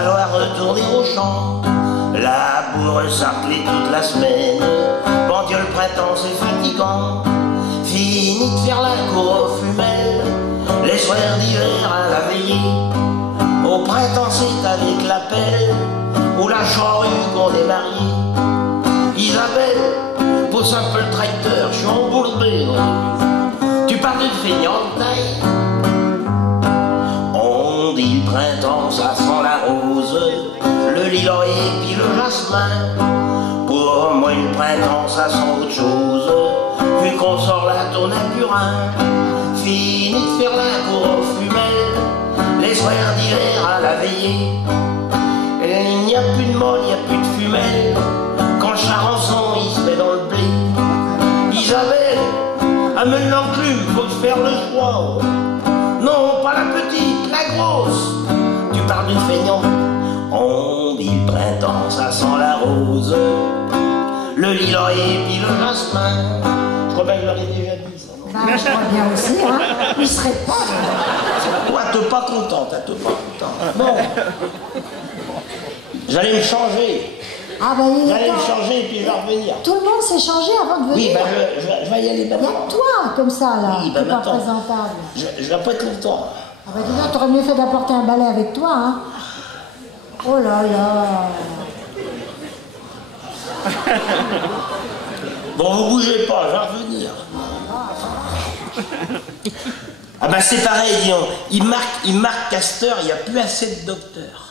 falloir retourner au champ. La boule ressarclée toute la semaine. Bon Dieu, le printemps c'est fatigant. Fini de faire la cour aux femelles, les soirs d'hiver à la veillée. Au printemps c'est avec la pelle ou la charrue qu'on est marié. Isabelle, pousse un peu le tracteur, je suis embourbé. Tu parles de feignante taille. On dit le printemps ça sent la rose, le lilas et puis le jasmin. Pour moi le printemps ça sent autre chose, vu qu'on sort la tourne à purin. Fini de faire la cour aux femelles, les soirs d'hiver à la veillée. Et il n'y a plus de molle, il n'y a plus de fumelle, quand le charançon il se met dans le blé. Isabelle, amène l'enclume, faut te faire le choix. Non, pas la petite, la grosse. Tu parles d'une feignante. On dit le printemps, ça sent la rose, le lilas et puis le jasmin. Je crois bien que je l'aurais déjà dit ça. Bah, je crois bien aussi, hein. Il serait pas. Toi, t'es pas contente, t'es pas contente. Bon. J'allais me changer. Ah bah il J'allais me changer et puis je vais revenir. Tout le monde s'est changé avant de venir. Oui, bah je vais y aller Il y a maintenant. que toi, comme ça, là, Oui, bah qui est pas maintenant. présentable. Je vais pas être longtemps. Ah bah dis donc, t'aurais mieux fait d'apporter un balai avec toi, hein. Oh là là. Bon, vous bougez pas, je vais revenir. Ah bah c'est pareil, disons. Il marque Castor, il n'y a plus assez de docteurs.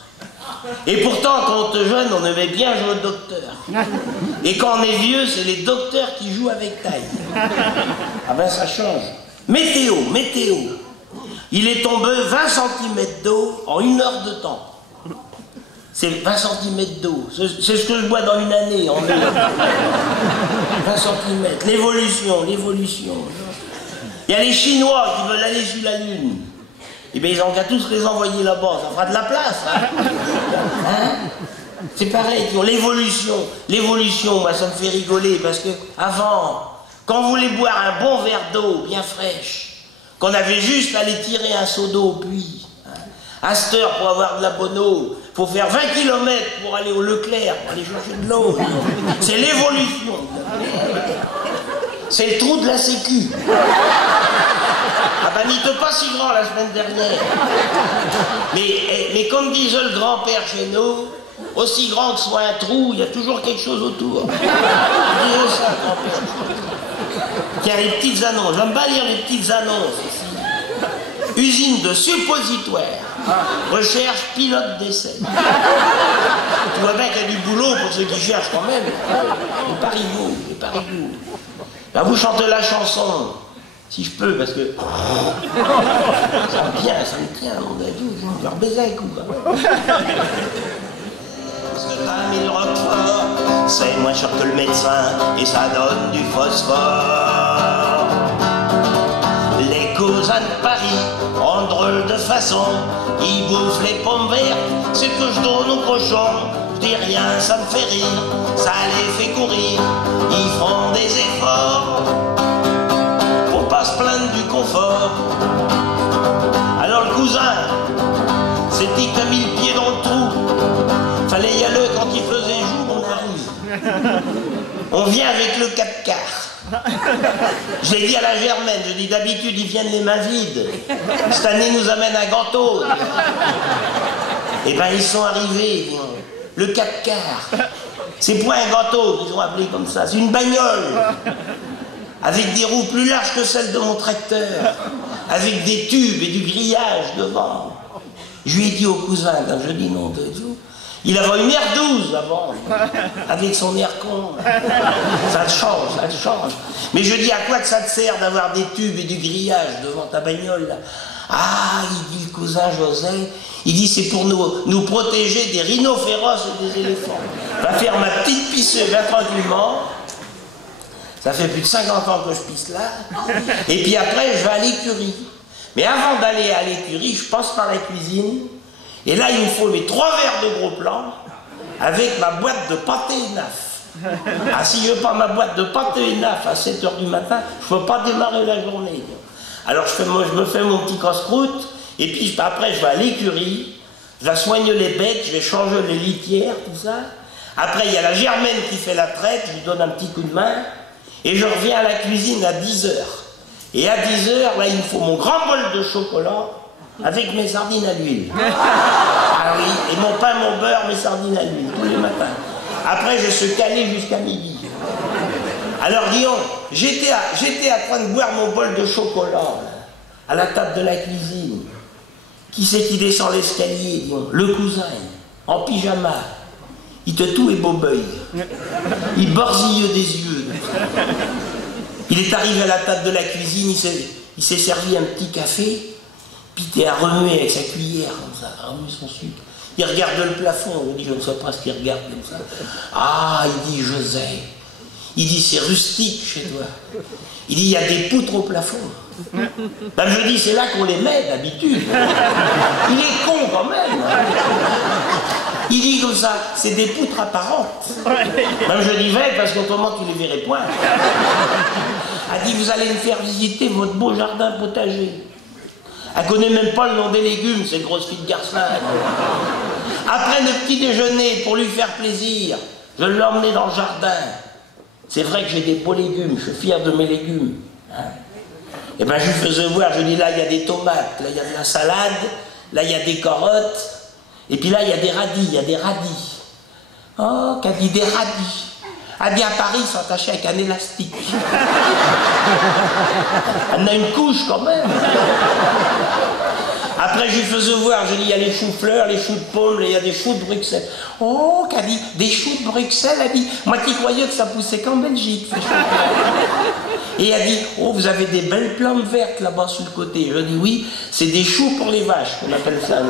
Et pourtant, quand on était jeune, on aimait bien jouer au docteur. Et quand on est vieux, c'est les docteurs qui jouent avec taille. Ah ben ça change. Météo. Il est tombé 20 cm d'eau en 1 heure de temps. C'est 20 cm d'eau. C'est ce que je bois dans une année en 20 cm. L'évolution. Il y a les Chinois qui veulent aller sur la Lune. Eh bien, ils ont qu'à tous les envoyer là-bas, ça fera de la place. Hein? C'est pareil, l'évolution, moi, ça me fait rigoler, parce que avant, quand on voulait boire un bon verre d'eau bien fraîche, qu'on avait juste à aller tirer un seau d'eau au puits, hein? À cette heure, pour avoir de la bonne eau, il faut faire 20 km pour aller au Leclerc, pour aller chercher de l'eau. C'est l'évolution. C'est le trou de la sécu. Ah bah n'était pas si grand la semaine dernière. Mais comme disait le grand-père chez nous, aussi grand que soit un trou, il y a toujours quelque chose autour. Il disait ça, grand-père. Tiens, les petites annonces. J'aime pas lire les petites annonces ici. Usine de suppositoire. Recherche pilote d'essai. Tu vois bien qu'il y a du boulot pour ceux qui cherchent quand même. Et pariez-vous. Là, vous chantez la chanson. Si je peux, parce que... ça me tient, mon avis, je vais rebaiser un coup. Parce que t'as mis le roquefort, c'est moins cher que le médecin, et ça donne du phosphore. Les cousins de Paris, en drôle de façon, ils bouffent les pommes vertes, c'est que je donne aux cochons. Je dis rien, ça me fait rire, ça les fait courir, ils font des efforts. Se plaindre du confort. Alors le cousin s'est dit que t'as mis le pied dans le trou. Fallait y aller quand il faisait jour, on arrive. On vient avec le 4 quarts. Je l'ai dit à la Germaine, je dis d'habitude ils viennent les mains vides. Cette année ils nous amènent un gâteau. Et ben ils sont arrivés, le 4 quarts. C'est pas un gâteau qu'ils ont appelé comme ça, c'est une bagnole. Avec des roues plus larges que celles de mon tracteur, avec des tubes et du grillage devant. Je lui ai dit au cousin, quand je dis non de Dieu, il avait une R12 avant, avec son air con. Ça te change. Mais je dis, à quoi que ça te sert d'avoir des tubes et du grillage devant ta bagnole là? Ah, il dit le cousin José, il dit c'est pour nous protéger des rhinocéros et des éléphants. Va faire ma petite pisseuse là tranquillement. Ça fait plus de 50 ans que je pisse là. Et puis après, je vais à l'écurie. Mais avant d'aller à l'écurie, je passe par la cuisine. Et là, il me faut mes 3 verres de gros plan avec ma boîte de pâté et naf. Ah, si je veux pas ma boîte de pâté et naf à 7 h du matin, je ne peux pas démarrer la journée. Alors, je me fais mon petit casse-croûte. Et puis après, je vais à l'écurie. je la soigne les bêtes, je vais changer les litières, tout ça. Après, il y a la Germaine qui fait la traite, je lui donne un petit coup de main. Et je reviens à la cuisine à 10h. Et à 10h, là, il me faut mon grand bol de chocolat avec mes sardines à l'huile. Ah oui, et mon pain, mon beurre, mes sardines à l'huile, tous les matins. Après, je suis calé jusqu'à midi. Alors, Guillaume, j'étais à train de boire mon bol de chocolat, là, à la table de la cuisine. Qui c'est qui descend l'escalier, Guillaume? Le cousin, en pyjama. Il te tout et bobeuil. Il borsille des yeux. Il est arrivé à la table de la cuisine, il s'est servi un petit café, puis il était à remuer avec sa cuillère, comme ça, à remuer son sucre. Il regarde le plafond, il dit, je ne sais pas ce qu'il regarde comme ça. Ah, il dit, je sais. Il dit, c'est rustique chez toi. Il dit, il y a des poutres au plafond. Ben, je dis, c'est là qu'on les met d'habitude. Il est con quand même. Il dit comme ça, c'est des poutres apparentes. Ben, je dis, vrai, parce qu'autrement tu les verrais point. Elle dit, vous allez me faire visiter votre beau jardin potager. Elle connaît même pas le nom des légumes, cette grosse fille de garçon. Après le petit déjeuner, pour lui faire plaisir, je l'ai emmené dans le jardin. C'est vrai que j'ai des beaux légumes, je suis fier de mes légumes. Hein? Et ben je lui faisais voir, je dis là il y a des tomates, là il y a de la salade, là il y a des carottes, et puis là il y a des radis, il y a des radis. Oh, qu'a dit des radis. Elle dit à Paris, ils sont attachés avec un élastique. Elle en a une couche quand même. Après, je lui faisais voir, je dis, il y a les choux-fleurs, les choux de paume, il y a des choux de Bruxelles. Oh, qu'elle dit, des choux de Bruxelles, elle dit, moi qui croyais que ça poussait qu'en Belgique. Et elle dit, oh, vous avez des belles plantes vertes là-bas sur le côté. Je dis, oui, c'est des choux pour les vaches, on appelle ça.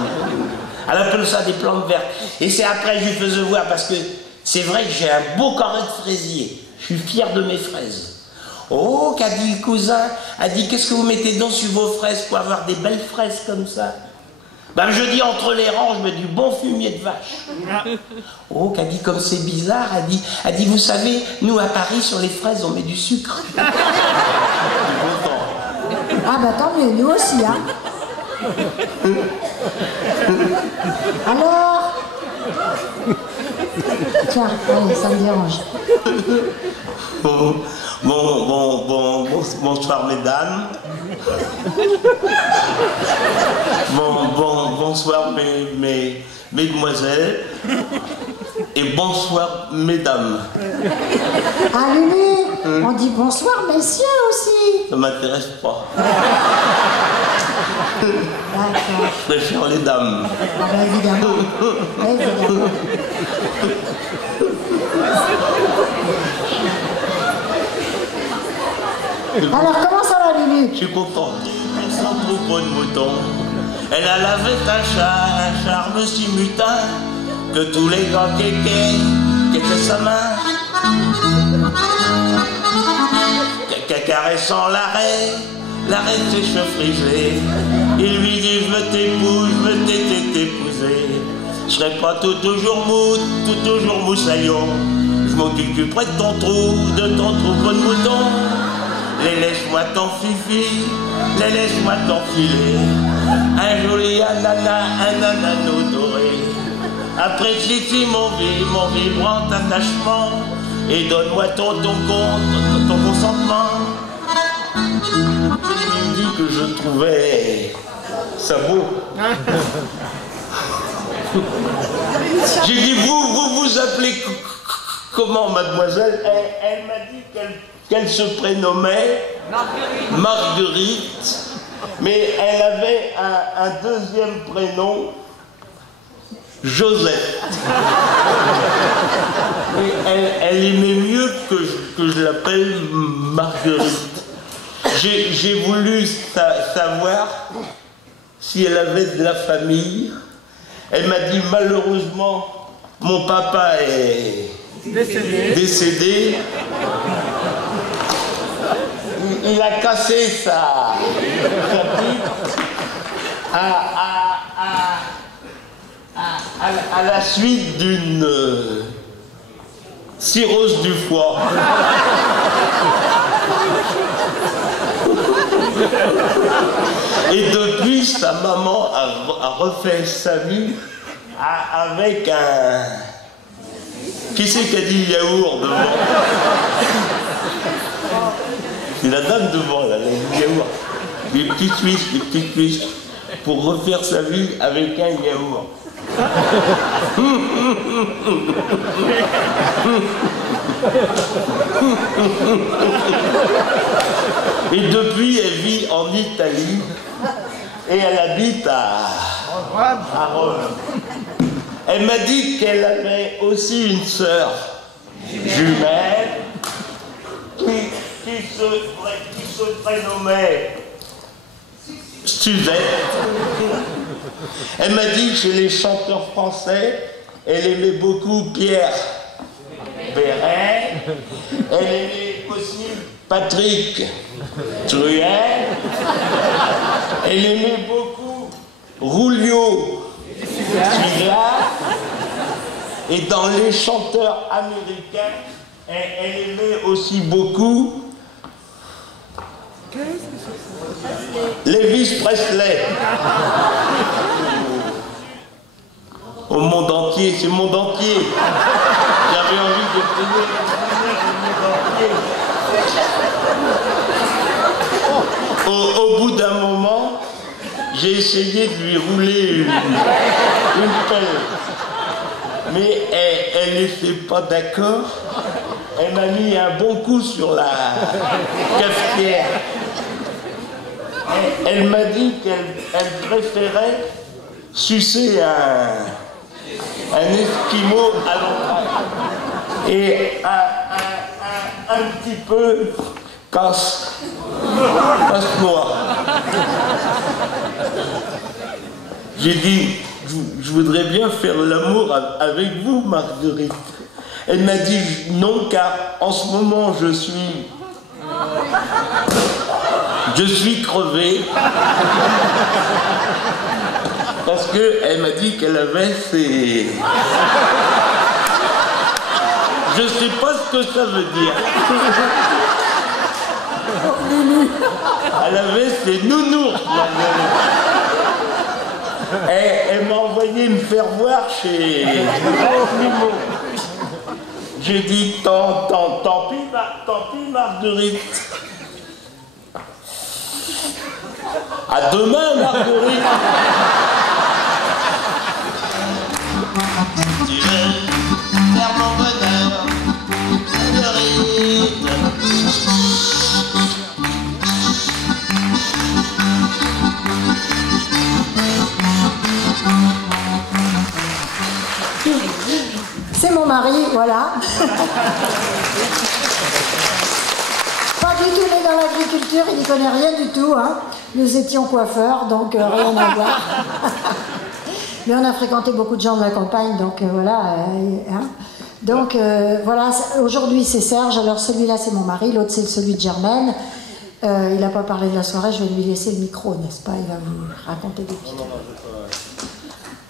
Elle appelle ça des plantes vertes. Et c'est après que je lui faisais voir, parce que c'est vrai que j'ai un beau carré de fraisier. Je suis fier de mes fraises. Oh, qu'a dit le cousin? A dit, qu'est-ce que vous mettez donc sur vos fraises pour avoir des belles fraises comme ça? Ben, je dis, entre les rangs, je mets du bon fumier de vache. Oh, qu'a dit, comme c'est bizarre, a dit, vous savez, nous à Paris, sur les fraises, on met du sucre. Ah bah tant mieux, nous aussi, hein. Alors? Tiens, allez, ça me dérange. Bonsoir mesdames. Bonsoir mesdemoiselles. Et bonsoir mesdames. Ah Lulu, on dit bonsoir messieurs aussi. Ça m'intéresse pas. D'accord. Je préfère les dames. Ah bah évidemment. Évidemment. Alors comment ça va Lulu? Je suis content. Sans troupeau de moutons. Elle a lavé un charme si mutin que tous les grands kékés qu'étaient sa main. Caressant l'arrêt de ses cheveux frisés, il lui dit je veux t'épouser. Je serai pas toujours moussaillon. Je m'occupe près de ton troupeau de moutons. Les laisse-moi ton fifi, les laisse-moi t'enfiler. Un joli ananano doré. Après Titi, mon vibrant attachement. Et donne-moi ton consentement. Il me dit que je trouvais ça beau. J'ai dit, vous appelez comment, mademoiselle? Elle m'a dit qu'elle se prénommait Marguerite, mais elle avait un deuxième prénom, Joseph. Et elle aimait mieux que je l'appelle Marguerite. J'ai voulu savoir si elle avait de la famille. Elle m'a dit, malheureusement, mon papa est décédé. Il a cassé sa pipe à la suite d'une cirrhose du foie. Et depuis, sa maman a refait sa vie avec un... Qui c'est qui a dit yaourt devant? C'est la dame devant, là, le yaourt. Des petites cuisses, pour refaire sa vie avec un yaourt. Et depuis, elle vit en Italie et elle habite à Rome. Elle m'a dit qu'elle avait aussi une sœur jumelle qui se prénommait Suzette. Elle m'a dit que chez les chanteurs français, elle aimait beaucoup Pierre Perret, elle aimait aussi Patrick Truel, elle aimait beaucoup Rulio Sugla, et dans les chanteurs américains, elle aimait aussi beaucoup Elvis Presley. Au monde entier, c'est le monde entier. J'avais envie de prier le monde entier. Au bout d'un moment, j'ai essayé de lui rouler une pelle. Mais elle n'était pas d'accord. Elle m'a mis un bon coup sur la cafetière. Elle m'a dit qu'elle préférait sucer un esquimau à l'entrée et un petit peu casse-noix. J'ai dit, je voudrais bien faire l'amour avec vous, Marguerite. Elle m'a dit non, car en ce moment je suis crevé. Parce qu'elle m'a dit qu'elle avait ses... Je sais pas ce que ça veut dire. Elle avait ses nounours. Elle m'a envoyé me faire voir chez... J'ai dit tant pis Marguerite. À demain Marguerite. Tu veux faire mon bonheur, Marguerite. C'est mon mari, voilà. Pas du tout né dans l'agriculture, il n'y connaît rien du tout. Hein. Nous étions coiffeurs, donc rien à voir. Mais on a fréquenté beaucoup de gens de la campagne, donc voilà. Hein. Donc voilà, aujourd'hui c'est Serge, alors celui-là c'est mon mari, l'autre c'est celui de Germaine. Il n'a pas parlé de la soirée, je vais lui laisser le micro, n'est-ce pas? Il va vous raconter des petites.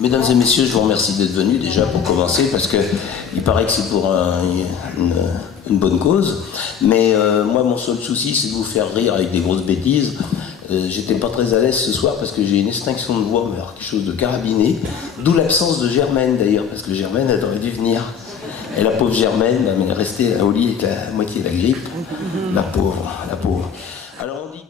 Mesdames et messieurs, je vous remercie d'être venus déjà pour commencer, parce que il paraît que c'est pour une bonne cause. Mais moi, mon seul souci, c'est de vous faire rire avec des grosses bêtises. J'étais pas très à l'aise ce soir parce que j'ai une extinction de voix, mais alors quelque chose de carabiné. D'où l'absence de Germaine d'ailleurs, parce que Germaine, elle aurait dû venir. Et la pauvre Germaine, elle est restée au lit avec la moitié de la grippe. La pauvre, la pauvre. Alors on dit...